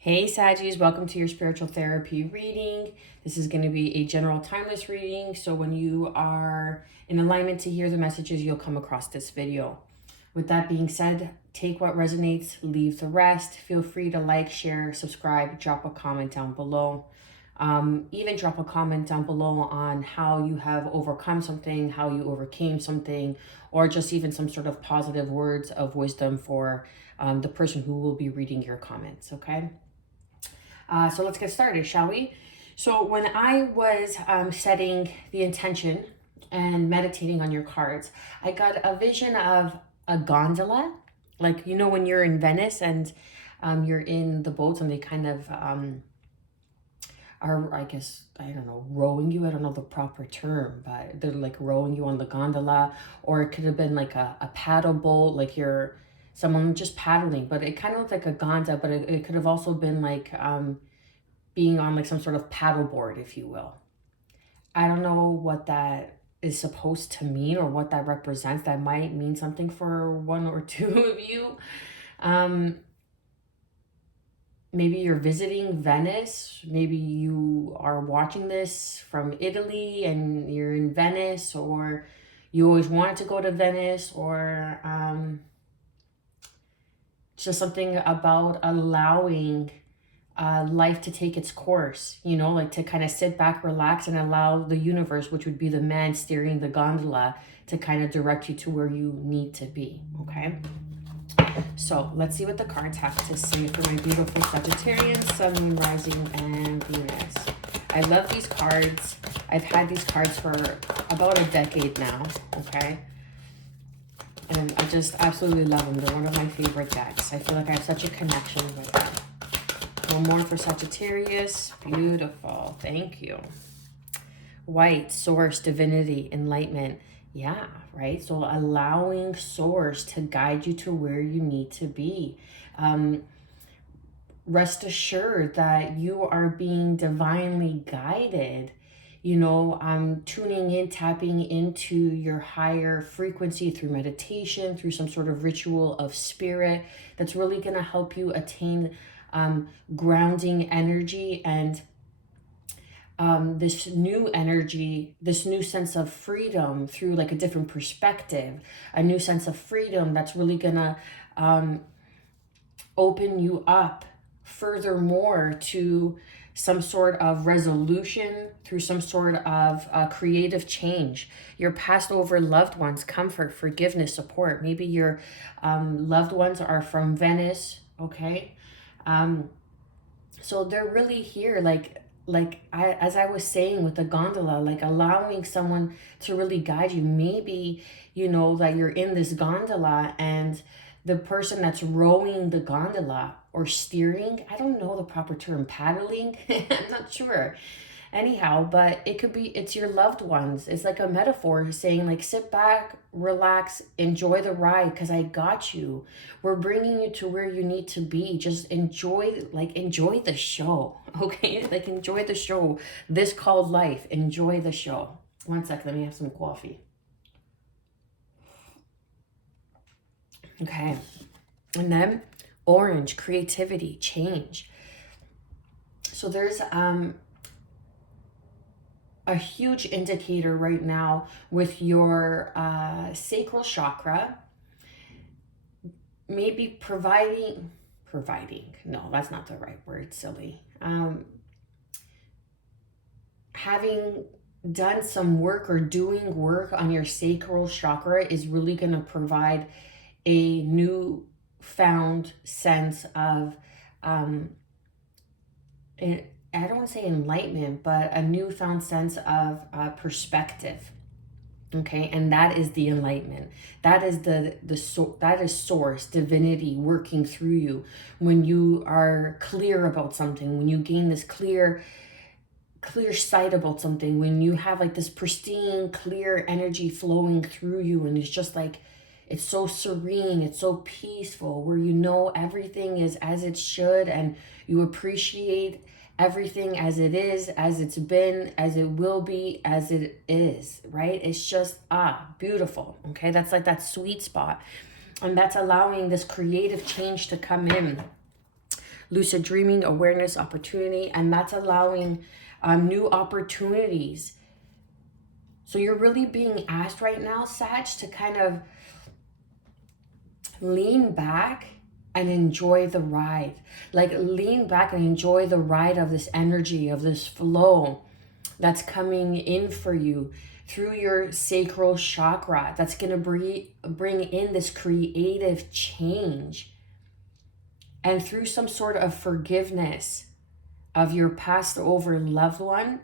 Hey Saggies, welcome to your spiritual therapy reading. This is going to be a general timeless reading, so when you are in alignment to hear the messages, you'll come across this video. With that being said, take what resonates, leave the rest. Feel free to like, share, subscribe, drop a comment down below. Even drop a comment down below on how you have overcome something, how you overcame something, or just even some sort of positive words of wisdom for the person who will be reading your comments, okay? So let's get started, shall we? So when I was setting the intention and meditating on your cards, I got a vision of a gondola. Like, you know, when you're in Venice and you're in the boats and they kind of are, I guess, I don't know, rowing you. I don't know the proper term, but they're like rowing you on the gondola. Or it could have been like a paddle boat, like you're someone just paddling, but it kind of looked like a gondola, but it could have also been like being on like some sort of paddle board, if you will. I don't know what that is supposed to mean or what that represents. That might mean something for one or two of you. Maybe you're visiting Venice. Maybe you are watching this from Italy and you're in Venice, or you always wanted to go to Venice, or just something about allowing life to take its course, you know, like to kind of sit back, relax, and allow the universe, which would be the man steering the gondola, to kind of direct you to where you need to be, okay? So let's see what the cards have to say for my beautiful Sagittarian, Sun, Moon, Rising, and Venus. I love these cards. I've had these cards for about a decade now, okay? And I just absolutely love them. They're one of my favorite decks. I feel like I have such a connection with them. One more for Sagittarius. Beautiful. Thank you. White, source, divinity, enlightenment. Yeah, right? So allowing source to guide you to where you need to be. Rest assured that you are being divinely guided. You know, tuning in, tapping into your higher frequency through meditation, through some sort of ritual of spirit that's really going to help you attain grounding energy and this new energy, this new sense of freedom through like a different perspective, a new sense of freedom that's really gonna open you up furthermore to some sort of resolution through some sort of creative change. Your past over loved ones, comfort, forgiveness, support. Maybe your loved ones are from Venice, okay? So they're really here, as I was saying with the gondola, like allowing someone to really guide you. Maybe, you know, that you're in this gondola and the person that's rowing the gondola or steering, I don't know the proper term, paddling, I'm not sure. Anyhow, but it could be, it's your loved ones. It's like a metaphor saying like, sit back, relax, enjoy the ride because I got you. We're bringing you to where you need to be. Just enjoy the show, okay? Like enjoy the show. This called life. Enjoy the show. One sec, let me have some coffee. Okay. And then orange, creativity, change. So there's a huge indicator right now with your sacral chakra, maybe providing, no, that's not the right word, silly. Having done some work or doing work on your sacral chakra is really going to provide a new found sense of I don't want to say enlightenment, but a newfound sense of perspective. Okay, and that is the enlightenment. That is that is source, divinity working through you when you are clear about something, when you gain this clear sight about something, when you have like this pristine, clear energy flowing through you, and it's just like it's so serene, it's so peaceful, where you know everything is as it should, and you appreciate everything as it is, as it's been, as it will be, as it is, right? It's just, beautiful, okay? That's like that sweet spot. And that's allowing this creative change to come in. lucid dreaming, awareness, opportunity, and that's allowing new opportunities. So you're really being asked right now, Sag, to kind of lean back and enjoy the ride. Like lean back and enjoy the ride of this energy, of this flow that's coming in for you through your sacral chakra. That's going to bring in this creative change. And through some sort of forgiveness of your passed over loved one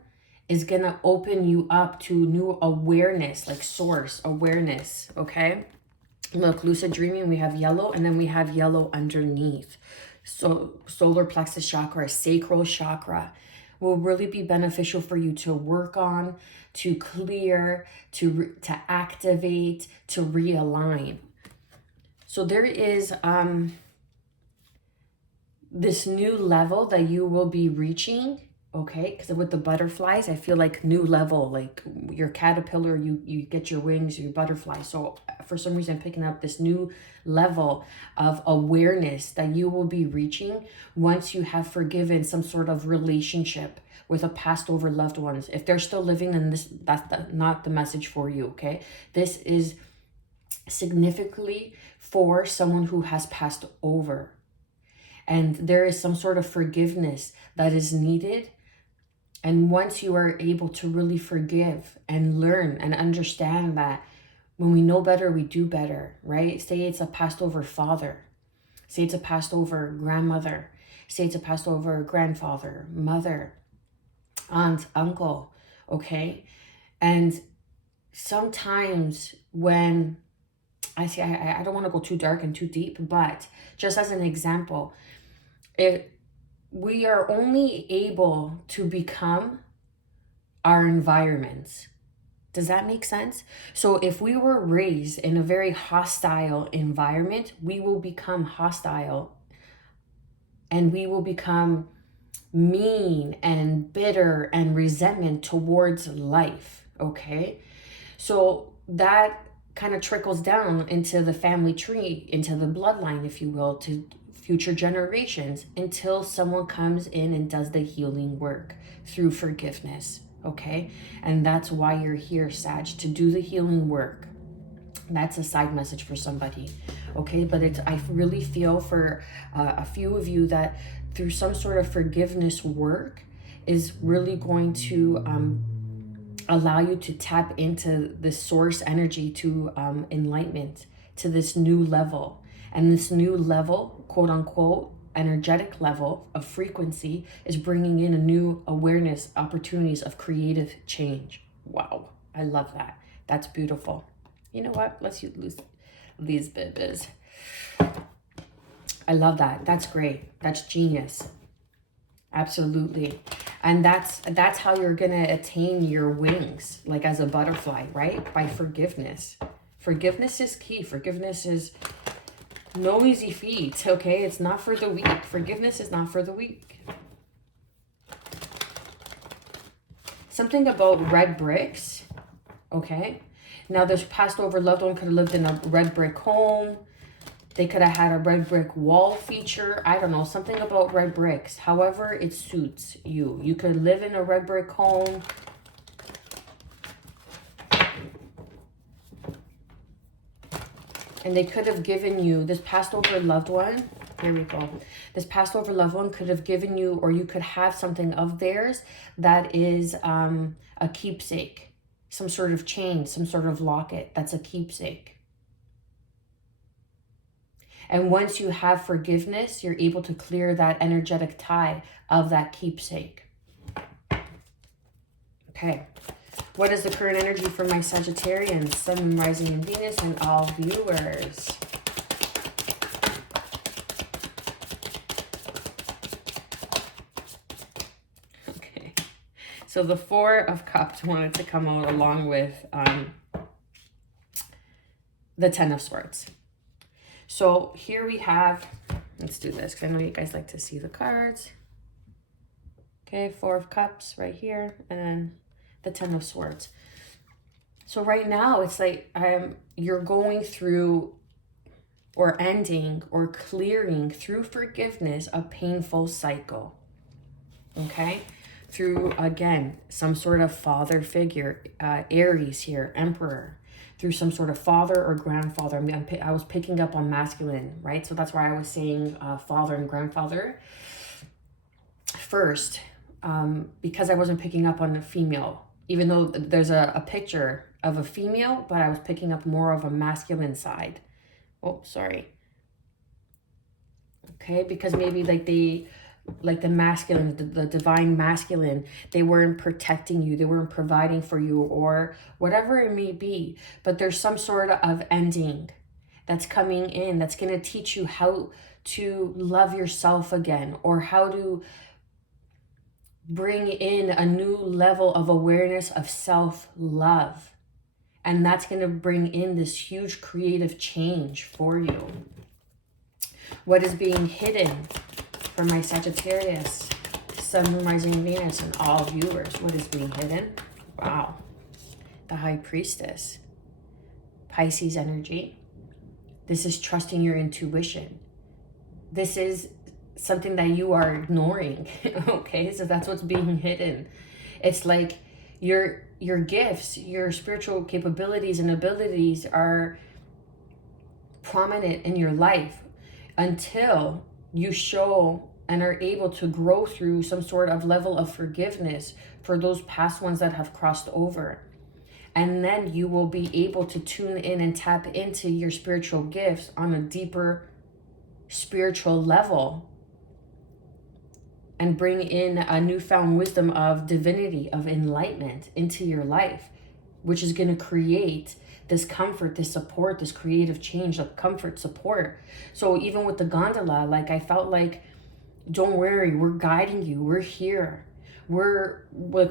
is going to open you up to new awareness, like source awareness, okay? Look, lucid dreaming, we have yellow, and then we have yellow underneath. So solar plexus chakra, sacral chakra will really be beneficial for you to work on, to clear, to activate, to realign. So there is this new level that you will be reaching, okay? Because with the butterflies, I feel like new level, like your caterpillar, you get your wings, your butterfly. So for some reason, I'm picking up this new level of awareness that you will be reaching once you have forgiven some sort of relationship with a passed over loved ones. If they're still living in this, that's not the message for you, okay? This is significantly for someone who has passed over. And there is some sort of forgiveness that is needed. And once you are able to really forgive and learn and understand that when we know better, we do better, right? Say it's a passed over father. Say it's a passed over grandmother. Say it's a passed over grandfather, mother, aunt, uncle, okay? And sometimes when I say, I don't want to go too dark and too deep, but just as an example, if we are only able to become our environments. Does that make sense? So if we were raised in a very hostile environment, we will become hostile and we will become mean and bitter and resentment towards life, okay? So that kind of trickles down into the family tree, into the bloodline, if you will, to future generations until someone comes in and does the healing work through forgiveness, okay? And that's why you're here, Sag, to do the healing work. That's a side message for somebody, okay? But I really feel for a few of you that through some sort of forgiveness work is really going to allow you to tap into the source energy, to enlightenment, to this new level. And this new level, quote unquote, energetic level of frequency is bringing in a new awareness, opportunities of creative change. Wow, I love that. That's beautiful. You know what? Let's use these babies. I love that. That's great. That's genius. Absolutely. And that's how you're going to attain your wings, like as a butterfly, right? By forgiveness. Forgiveness is key. Forgiveness is no easy feat, okay? It's not for the weak. Forgiveness is not for the weak. Something about red bricks, okay? Now, this passed over loved one could have lived in a red brick home. They could have had a red brick wall feature. I don't know, something about red bricks. However, it suits you. You could live in a red brick home. And they could have given you, this passed over loved one, here we go. This passed over loved one could have given you, or you could have something of theirs that is a keepsake. Some sort of chain, some sort of locket that's a keepsake. And once you have forgiveness, you're able to clear that energetic tie of that keepsake. Okay. What is the current energy for my Sagittarians, Sun, Moon, Rising, and Venus, and all viewers? Okay. So the Four of Cups wanted to come out along with the Ten of Swords. So here we have, let's do this because I know you guys like to see the cards. Okay, Four of Cups right here, and then the Ten of Swords. So right now it's like you're going through or ending or clearing through forgiveness a painful cycle. Okay? Through, again, some sort of father figure, Aries here, Emperor, through some sort of father or grandfather. I was picking up on masculine, right? So that's why I was saying father and grandfather first, because I wasn't picking up on a female, even though there's a picture of a female, but I was picking up more of a masculine side. Oh, sorry. Okay, because maybe like the masculine, the divine masculine, they weren't protecting you, they weren't providing for you, or whatever it may be. But there's some sort of ending that's coming in that's going to teach you how to love yourself again, or how to bring in a new level of awareness of self-love. And that's going to bring in this huge creative change for you. What is being hidden for my Sagittarius, Sun, Moon, Rising, Venus, and all viewers? What is being hidden? Wow. The High Priestess. Pisces energy. This is trusting your intuition. This is something that you are ignoring. Okay, so that's what's being hidden. It's like your gifts, your spiritual capabilities and abilities are prominent in your life until you show and are able to grow through some sort of level of forgiveness for those past ones that have crossed over. And then you will be able to tune in and tap into your spiritual gifts on a deeper spiritual level and bring in a newfound wisdom of divinity, of enlightenment into your life, which is going to create this comfort, this support, this creative change, like comfort, support. So even with the gondola, like I felt like, don't worry, we're guiding you. We're here. We're like,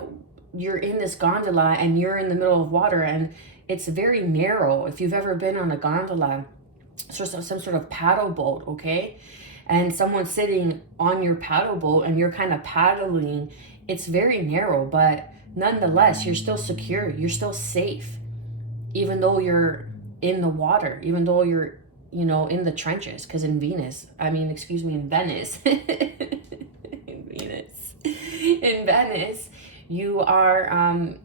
you're in this gondola and you're in the middle of water and it's very narrow. If you've ever been on a gondola, so some sort of paddle boat, okay? And someone's sitting on your paddle boat and you're kind of paddling, it's very narrow, but nonetheless, you're still secure. You're still safe. Even though you're in the water, even though you're, you know, in the trenches, because in Venice, in Venice, you are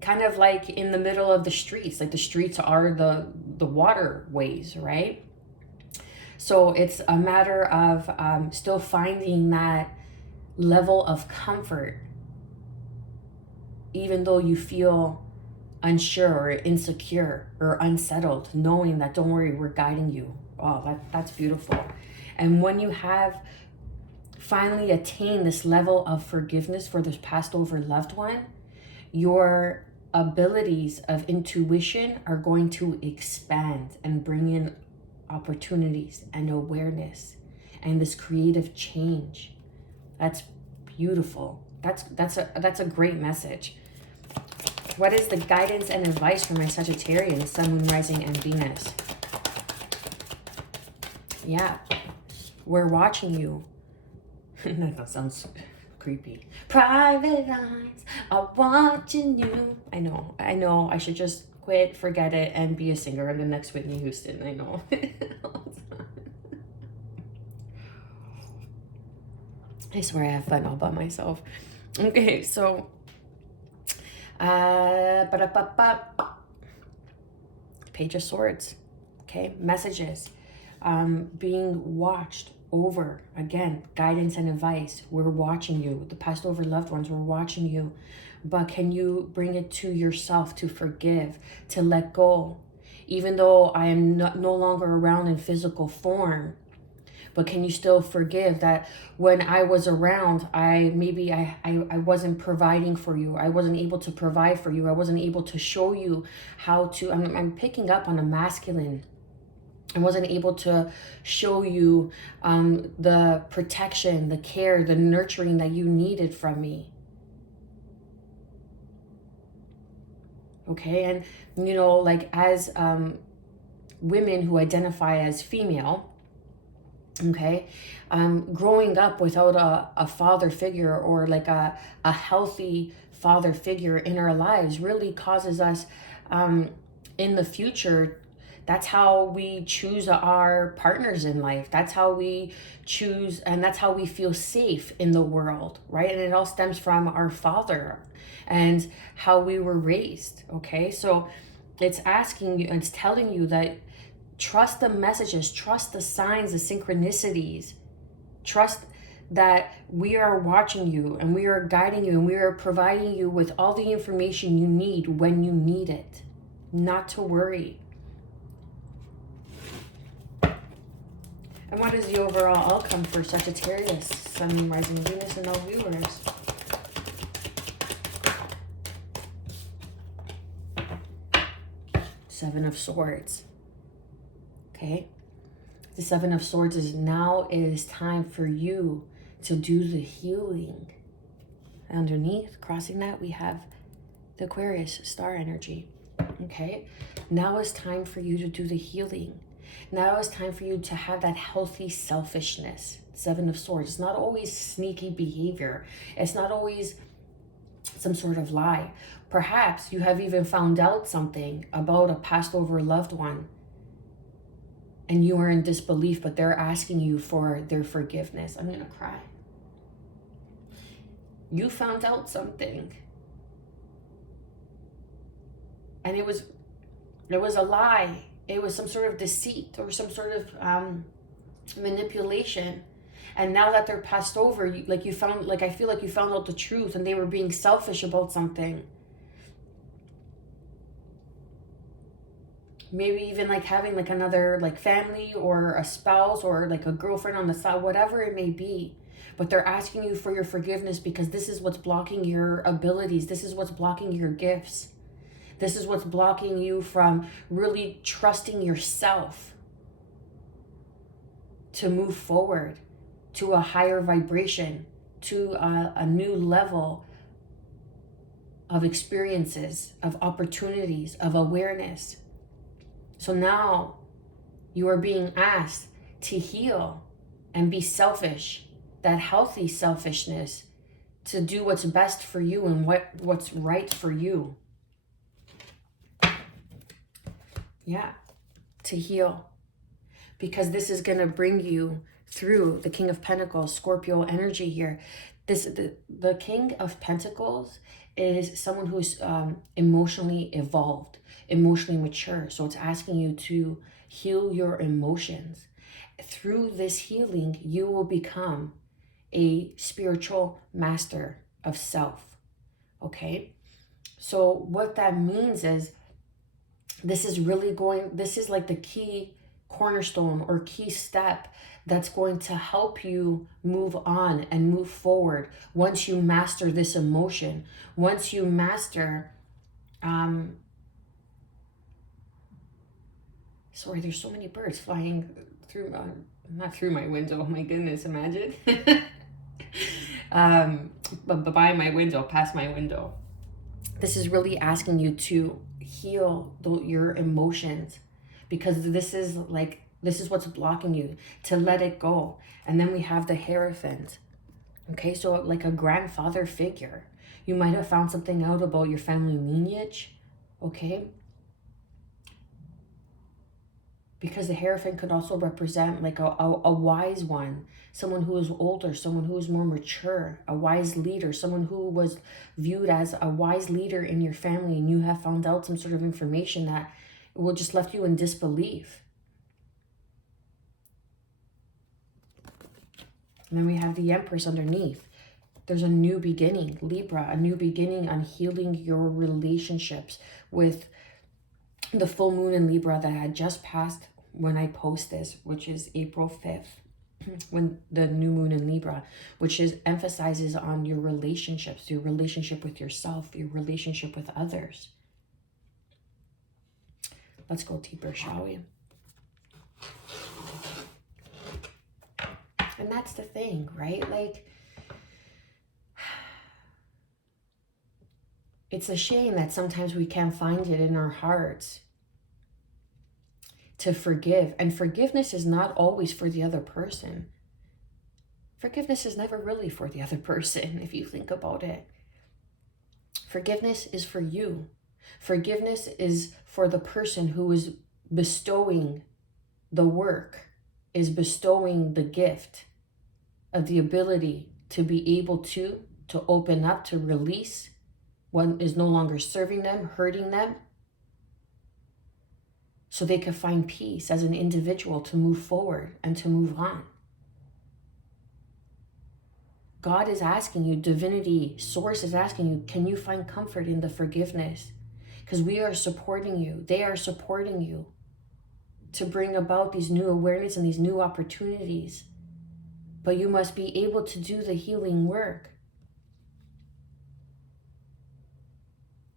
kind of like in the middle of the streets. Like the streets are the waterways, right? So it's a matter of still finding that level of comfort, even though you feel unsure or insecure or unsettled, knowing that, don't worry, we're guiding you. Oh, that's beautiful. And when you have finally attained this level of forgiveness for this passed over loved one, your abilities of intuition are going to expand and bring in opportunities and awareness and this creative change. That's beautiful. That's a great message. What is the guidance and advice for my Sagittarian, Sun, Moon, Rising, and Venus? Yeah, we're watching you. That sounds creepy. Private eyes are watching you. I know. I should just quit, forget it, and be a singer in the next Whitney Houston. I know. I swear I have fun all by myself. Okay, so Page of Swords. Okay, messages, being watched over. Again, guidance and advice. We're watching you. The passed over loved ones, we're watching you. But can you bring it to yourself to forgive, to let go? Even though I am no longer around in physical form, but can you still forgive that when I was around, I wasn't providing for you. I wasn't able to provide for you. I wasn't able to show you how to, I'm picking up on a masculine. I wasn't able to show you the protection, the care, the nurturing that you needed from me. Okay, and you know, like as women who identify as female, okay, growing up without a father figure or like a healthy father figure in our lives really causes us in the future That's how we choose our partners in life. That's how we choose, and that's how we feel safe in the world, right? And it all stems from our father and how we were raised, okay? So it's asking you, it's telling you that trust the messages, trust the signs, the synchronicities, trust that we are watching you and we are guiding you and we are providing you with all the information you need when you need it. Not to worry. And what is the overall outcome for Sagittarius, Sun, Moon, Rising, Venus, and all viewers? Seven of Swords. Okay? The Seven of Swords is now it is time for you to do the healing. Underneath, crossing that, we have the Aquarius star energy. Okay? Now is time for you to do the healing. Now it's time for you to have that healthy selfishness. Seven of Swords. It's not always sneaky behavior. It's not always some sort of lie. Perhaps you have even found out something about a passed over loved one and you are in disbelief, but they're asking you for their forgiveness. I'm going to cry. You found out something and it was a lie. It was some sort of deceit or some sort of manipulation. And now that they're passed over, I feel like you found out the truth and they were being selfish about something. Maybe even like having like another like family or a spouse or like a girlfriend on the side, whatever it may be. But they're asking you for your forgiveness because this is what's blocking your abilities. This is what's blocking your gifts. This is what's blocking you from really trusting yourself to move forward to a higher vibration, to a new level of experiences, of opportunities, of awareness. So now you are being asked to heal and be selfish, that healthy selfishness, to do what's best for you and what's right for you. Yeah, to heal. Because this is going to bring you through the King of Pentacles, Scorpio energy here. The King of Pentacles is someone who's emotionally evolved, emotionally mature. So it's asking you to heal your emotions. Through this healing, you will become a spiritual master of self. Okay? So what that means is this is like the key cornerstone or key step that's going to help you move on and move forward once you master this emotion. Once you master, sorry, there's so many birds flying through, not through my window, my goodness, imagine. But by my window, past my window. This is really asking you to heal your emotions, because this is what's blocking you, to let it go. And then we have the Hierophant. Okay, so like a grandfather figure. You might have found something out about your family lineage, okay? Because the Hierophant could also represent like a wise one, someone who is older, someone who is more mature, a wise leader, someone who was viewed as a wise leader in your family, and you have found out some sort of information that will just left you in disbelief. And then we have the Empress underneath. There's a new beginning, Libra, a new beginning on healing your relationships with the full moon in Libra that had just passed when I post this, which is April 5th, when the new moon in Libra, which emphasizes on your relationships, your relationship with yourself, your relationship with others. Let's go deeper, shall we? And that's the thing, right? Like, it's a shame that sometimes we can't find it in our hearts to forgive. And forgiveness is not always for the other person. Forgiveness is never really for the other person, if you think about it. Forgiveness is for you. Forgiveness is for the person who is bestowing the work, is bestowing the gift of the ability to be able to open up, to release what is no longer serving them, hurting them, so they can find peace as an individual to move forward and to move on. God is asking you, divinity, source is asking you, can you find comfort in the forgiveness? Because we are supporting you. They are supporting you to bring about these new awareness and these new opportunities. But you must be able to do the healing work.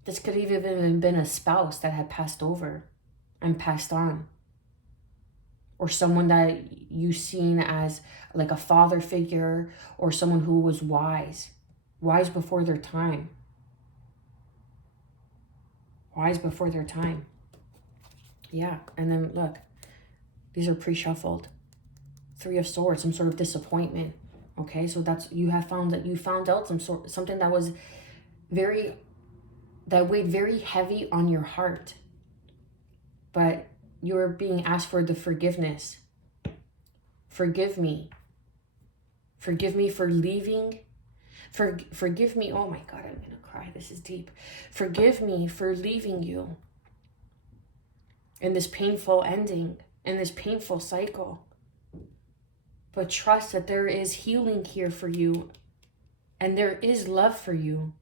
This could have even been a spouse that had passed over and passed on. Or someone that you've seen as like a father figure, or someone who was wise before their time. Wise before their time. Yeah, and then look, these are pre-shuffled. 3 of Swords, some sort of disappointment. Okay, so that's, you found out something that was that weighed very heavy on your heart. But you're being asked for the forgiveness. Forgive me. Forgive me for leaving. Forgive me. Oh my God, I'm going to cry. This is deep. Forgive me for leaving you in this painful ending, in this painful cycle. But trust that there is healing here for you, and there is love for you.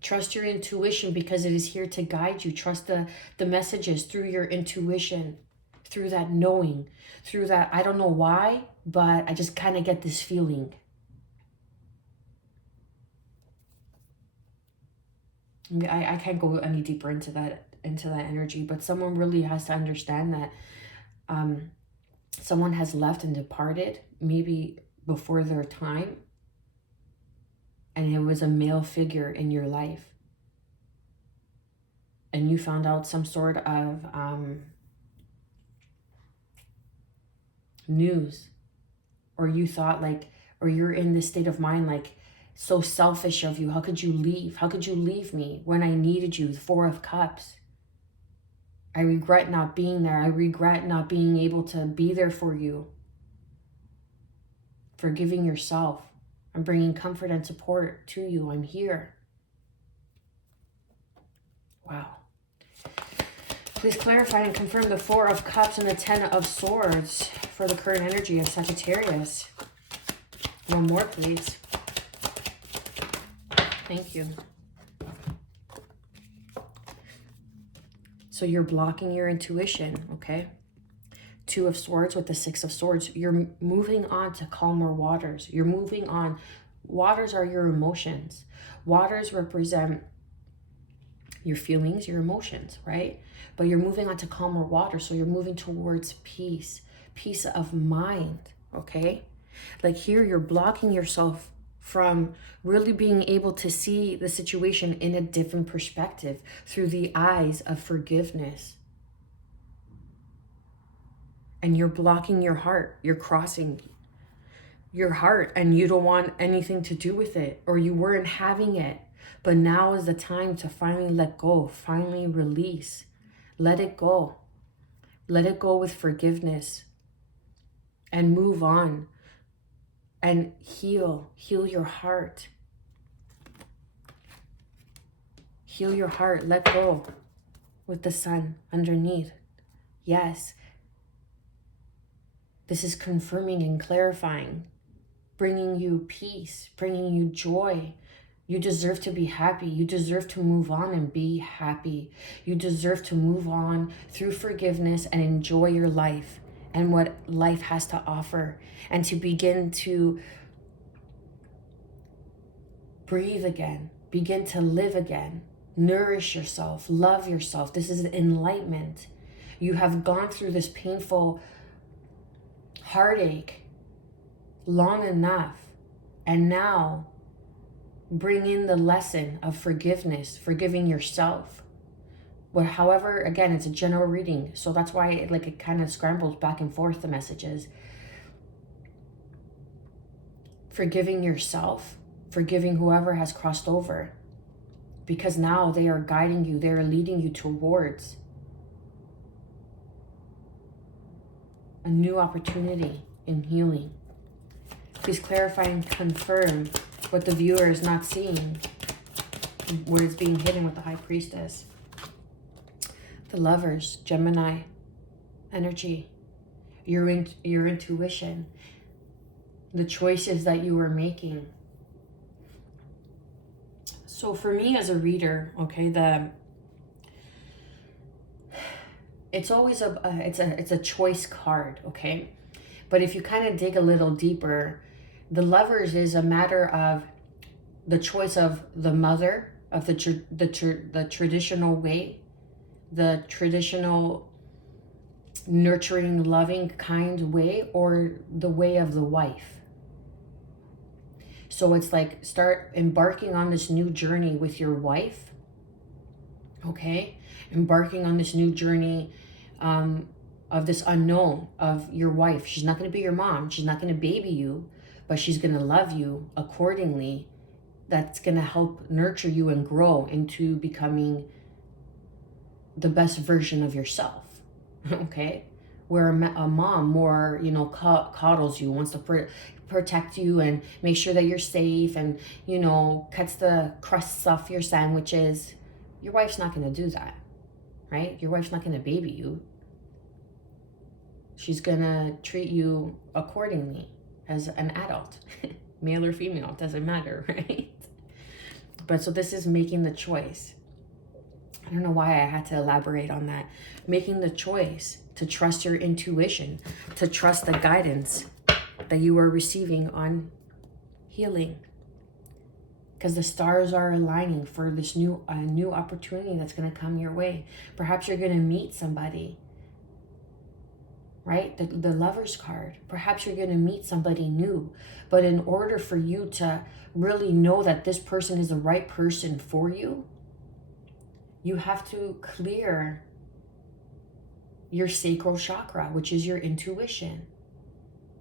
Trust your intuition, because it is here to guide you. Trust the messages through your intuition, through that knowing, through that, I don't know why, but I just kind of get this feeling. I can't go any deeper into that energy, but someone really has to understand that someone has left and departed, maybe before their time, and it was a male figure in your life, and you found out some sort of news, or you thought like, or you're in this state of mind like, so selfish of you. How could you leave? How could you leave me when I needed you? The 4 of Cups. I regret not being there. I regret not being able to be there for you. Forgiving yourself. I'm bringing comfort and support to you. I'm here. Wow. Please clarify and confirm the 4 of Cups and the 10 of Swords for the current energy of Sagittarius. One more, please. Thank you. So you're blocking your intuition, okay? 2 of Swords with the 6 of Swords. You're moving on to calmer waters. You're moving on. Waters are your emotions. Waters represent your feelings, your emotions, right? But you're moving on to calmer waters. So you're moving towards peace, peace of mind, okay? Like here, you're blocking yourself from really being able to see the situation in a different perspective through the eyes of forgiveness. And you're blocking your heart. You're crossing your heart, and you don't want anything to do with it, or you weren't having it. But now is the time to finally let go, finally release. Let it go. Let it go with forgiveness and move on. And heal your heart. Heal your heart, let go with the sun underneath. Yes. This is confirming and clarifying, bringing you peace, bringing you joy. You deserve to be happy. You deserve to move on and be happy. You deserve to move on through forgiveness and enjoy your life and what life has to offer, and to begin to breathe again, begin to live again, nourish yourself, love yourself. This is enlightenment. You have gone through this painful heartache long enough, and now bring in the lesson of forgiveness, forgiving yourself. But however, again, it's a general reading, so that's why it kind of scrambles back and forth, the messages. Forgiving yourself, forgiving whoever has crossed over, because now they are guiding you, they are leading you towards a new opportunity in healing. Please clarify and confirm what the viewer is not seeing, where it's being hidden with the High Priestess. The Lovers, Gemini energy, your intuition, the choices that you were making. So for me as a reader, okay, it's always it's a choice card, okay? But if you kind of dig a little deeper, the Lovers is a matter of the choice of the mother, of the traditional way, the traditional nurturing, loving, kind way, or the way of the wife. So it's like start embarking on this new journey with your wife, okay? Embarking on this new journey of this unknown of your wife. She's not going to be your mom. She's not going to baby you, but she's going to love you accordingly. That's going to help nurture you and grow into becoming the best version of yourself, okay? Where a mom more, you know, coddles you, wants to protect you and make sure that you're safe and, you know, cuts the crusts off your sandwiches. Your wife's not going to do that, right? Your wife's not going to baby you. She's going to treat you accordingly as an adult, male or female, doesn't matter, right? But so this is making the choice. I don't know why I had to elaborate on that. Making the choice to trust your intuition, to trust the guidance that you are receiving on healing. Because the stars are aligning for this new opportunity that's going to come your way. Perhaps you're going to meet somebody, right? The Lover's card. Perhaps you're going to meet somebody new. But in order for you to really know that this person is the right person for you, you have to clear your sacral chakra, which is your intuition.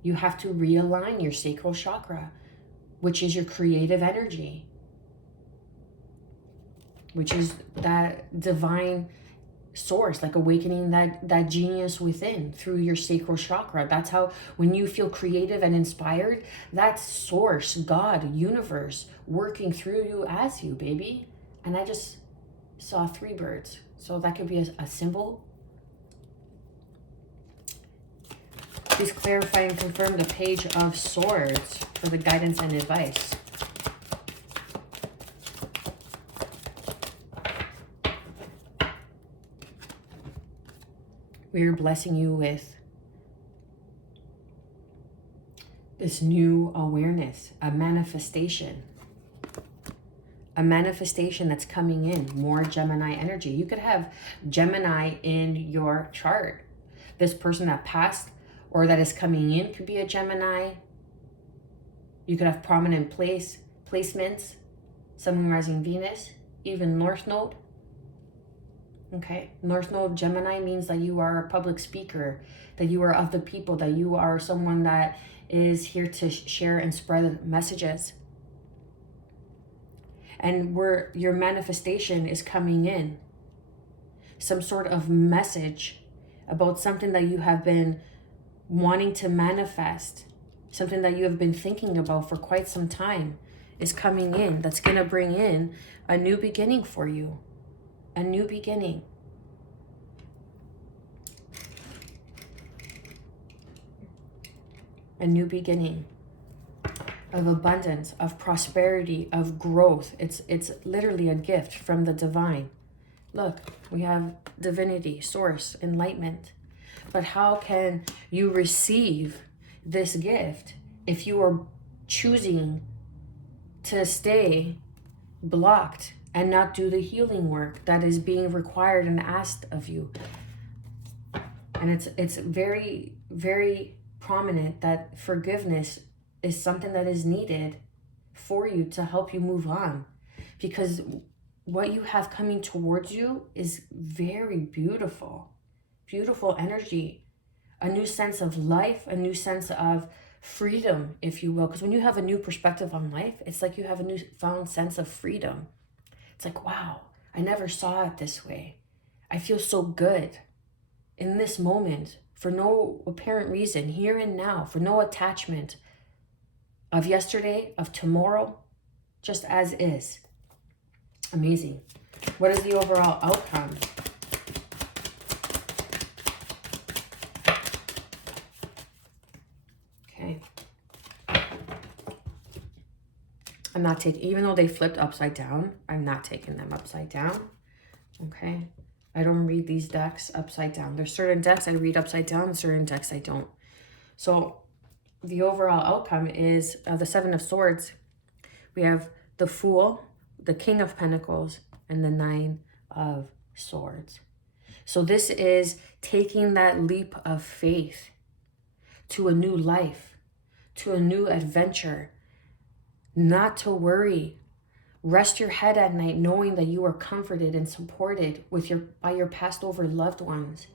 You have to realign your sacral chakra, which is your creative energy, which is that divine source, like awakening that genius within through your sacral chakra. That's how, when you feel creative and inspired, that's source, God, universe, working through you as you, baby. And I just saw 3 birds. So that could be a symbol. Please clarify and confirm the Page of Swords for the guidance and advice. We are blessing you with this new awareness, a manifestation that's coming in, more Gemini energy. You could have Gemini in your chart. This person that passed or that is coming in could be a Gemini. You could have prominent placements, Sun, Moon, Rising, Venus, even North Node. Okay, North Node Gemini means that you are a public speaker, that you are of the people, that you are someone that is here to share and spread messages. And where your manifestation is coming in, some sort of message about something that you have been wanting to manifest, something that you have been thinking about for quite some time is coming in. That's going to bring in a new beginning for you. A new beginning. A new beginning of abundance, of prosperity, of growth. It's literally a gift from the divine. Look, we have divinity, source, enlightenment. But how can you receive this gift if you are choosing to stay blocked and not do the healing work that is being required and asked of you? And it's very, very prominent that forgiveness is something that is needed for you to help you move on. Because what you have coming towards you is very beautiful. Beautiful energy. A new sense of life, a new sense of freedom, if you will. Because when you have a new perspective on life, it's like you have a newfound sense of freedom. It's like, wow, I never saw it this way. I feel so good in this moment for no apparent reason, here and now, for no attachment of yesterday, of tomorrow, just as is. Amazing. What is the overall outcome? Okay. I'm not taking, even though they flipped upside down, I'm not taking them upside down. Okay. I don't read these decks upside down. There's certain decks I read upside down, certain decks I don't. So the overall outcome is the Seven of Swords. We have the Fool, the King of Pentacles, and the Nine of Swords. So this is taking that leap of faith to a new life, to a new adventure. Not to worry. Rest your head at night knowing that you are comforted and supported by your passed over loved ones.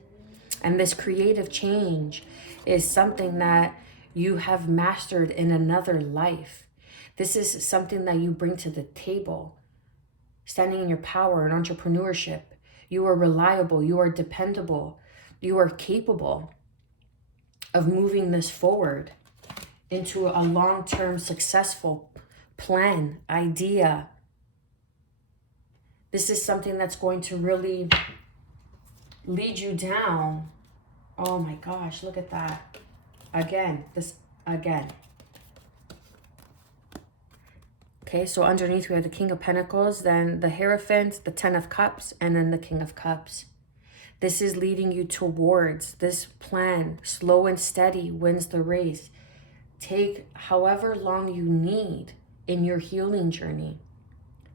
And this creative change is something that you have mastered in another life. This is something that you bring to the table. Standing in your power and entrepreneurship. You are reliable. You are dependable. You are capable of moving this forward into a long-term successful plan, idea. This is something that's going to really lead you down. Oh my gosh, look at that. Again. Okay, so underneath we have the King of Pentacles, then the Hierophant, the Ten of Cups, and then the King of Cups. This is leading you towards this plan. Slow and steady wins the race. Take however long you need in your healing journey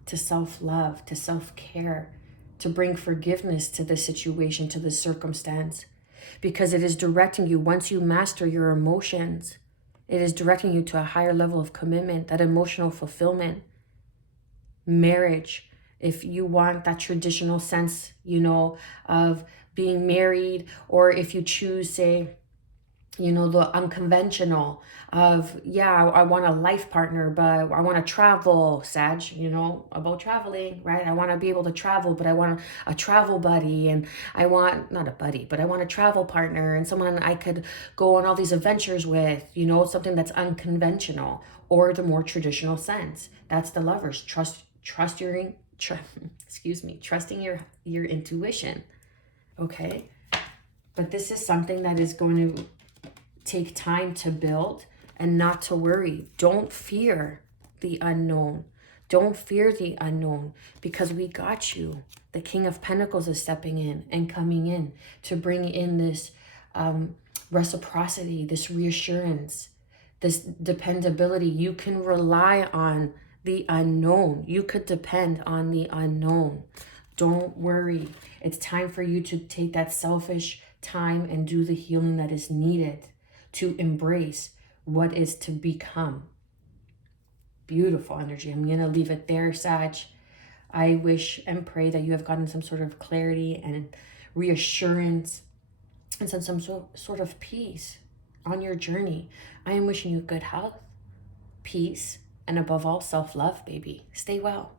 to self-love, to self-care, to bring forgiveness to the situation, to the circumstance, because it is directing you, once you master your emotions, it is directing you to a higher level of commitment, that emotional fulfillment, marriage. If you want that traditional sense, you know, of being married, or if you choose, say, you know, the unconventional of, yeah, I want a life partner, but I want to travel, Sag, you know, about traveling, right? I want to be able to travel, but I want a travel buddy, and I want, not a buddy, but I want a travel partner and someone I could go on all these adventures with, you know, something that's unconventional, or the more traditional sense. That's the Lovers. Trusting your intuition, okay? But this is something that is going to take time to build, and not to worry. Don't fear the unknown. Don't fear the unknown, because we got you. The King of Pentacles is stepping in and coming in to bring in this reciprocity, this reassurance, this dependability. You can rely on the unknown. You could depend on the unknown. Don't worry. It's time for you to take that selfish time and do the healing that is needed to embrace what is to become. Beautiful energy. I'm going to leave it there, Sag. I wish and pray that you have gotten some sort of clarity and reassurance and some sort of peace on your journey. I am wishing you good health, peace, and above all, self-love, baby. Stay well.